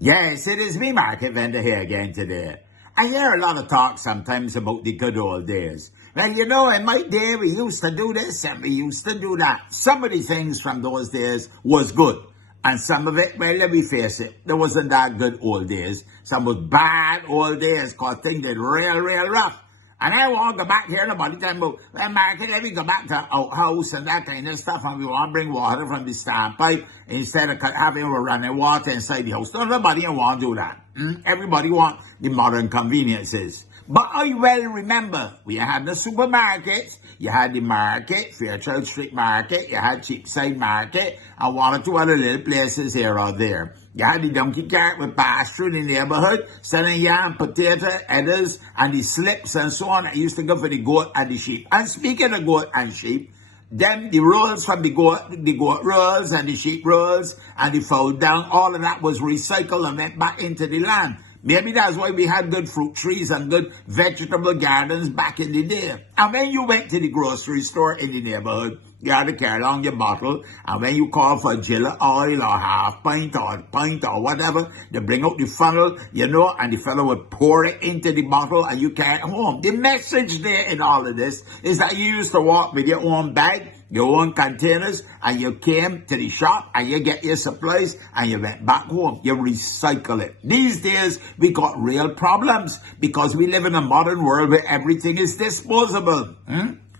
Yes, it is me, market vendor, here again today. I hear a lot of talk sometimes about the good old days. Well, in my day, we used to do this and we used to do that. Some of the things from those days was good. And some of it, well, let me face it, there wasn't that good old days. Some was bad old days, cause things get real rough. And I want to go back here about the time about, well, market, let me go back to our house and that kind of stuff, and we want to bring water from the standpipe instead of having running water inside the house. No, nobody want to do that. Everybody want the modern conveniences. But I well remember, we had the supermarkets, you had the market, Fairchild Street Market, you had Cheapside Market, and one or two other little places here or there. You had the donkey cart with pass through the neighborhood, selling yam, potato, headers, and the slips and so on. I used to go for the goat and the sheep. And speaking of goat and sheep, then the rolls from the goat rolls and the sheep rolls and the fowl down, all of that was recycled and went back into the land. Maybe that's why we had good fruit trees and good vegetable gardens back in the day. And when you went to the grocery store in the neighborhood, you had to carry along your bottle, and when you call for a jill of oil or half pint or a pint or whatever, they bring out the funnel, and the fellow would pour it into the bottle and you carry it home. The message there in all of this is that you used to walk with your own bag, your own containers, and you came to the shop and you get your supplies and you went back home. You recycle it. These days, we got real problems because we live in a modern world where everything is disposable.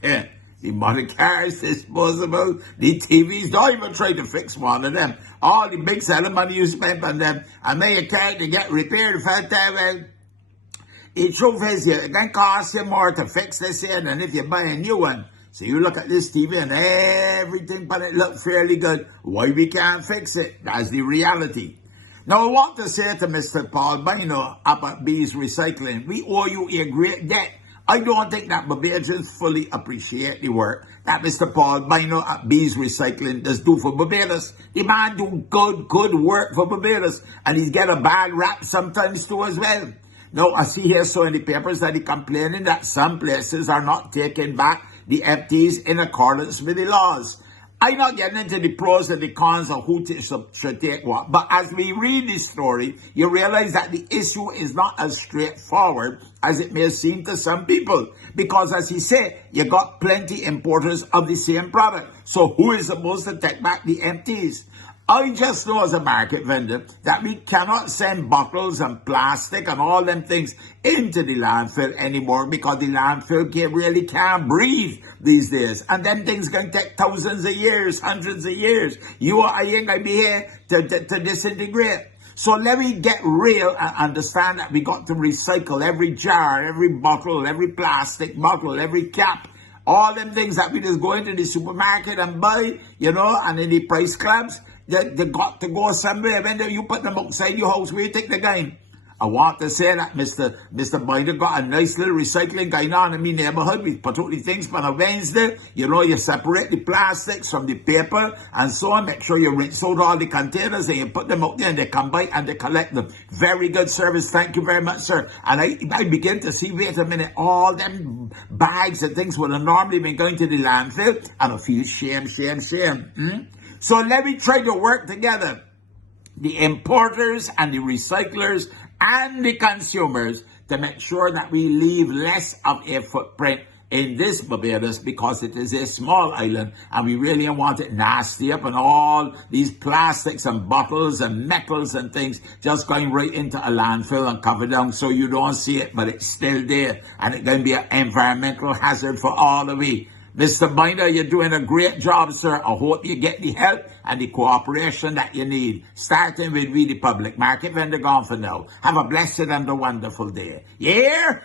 Yeah. The modern car is disposable. The TVs, don't even try to fix one of them. All the big selling money you spend on them, and then you carry to get repaired. Well, the truth is, it can cost you more to fix this here than if you buy a new one. So you look at this TV and everything, but it looks fairly good. Why we can't fix it? That's the reality. Now, I want to say to Mr. Paul Bino up at B's Recycling, we owe you a great debt. I don't think that Bajans fully appreciate the work that Mr. Paul Bino at B's Recycling does do for Barbados. The man do good work for Barbados, and he's get a bad rap sometimes too as well. Now, I see here so in the papers that he's complaining that some places are not taking back the empties in accordance with the laws. I'm not getting into the pros and the cons of who should take what, but as we read this story, you realize that the issue is not as straightforward as it may seem to some people. Because as he said, you got plenty importers of the same product. So who is supposed to take back the empties? I just know as a market vendor that we cannot send bottles and plastic and all them things into the landfill anymore because the landfill really can't breathe these days. And them things can take thousands of years, hundreds of years. I ain't going to be here to disintegrate. So let me get real and understand that we got to recycle every jar, every bottle, every plastic bottle, every cap. All them things that we just go into the supermarket and buy, and in the price clubs, they got to go somewhere. When you put them outside your house, where you take the game? I want to say that Mr. Biden got a nice little recycling going on in my neighborhood. We put out the things on a Wednesday. You separate the plastics from the paper and so on. Make sure you rinse out all the containers and you put them out there and they come by and they collect them. Very good service. Thank you very much, sir. And I begin to see, wait a minute, all them bags and things would have normally been going to the landfill, and I feel shame. So let me try to work together. The importers and the recyclers and the consumers to make sure that we leave less of a footprint in this Barbados because it is a small island and we really want it nasty up and all these plastics and bottles and metals and things just going right into a landfill and covered down so you don't see it, but it's still there and it's going to be an environmental hazard for all of we. Mr. Binder, you're doing a great job, sir. I hope you get the help and the cooperation that you need. Starting with we, the public market vendor, gone for now. Have a blessed and a wonderful day. Yeah?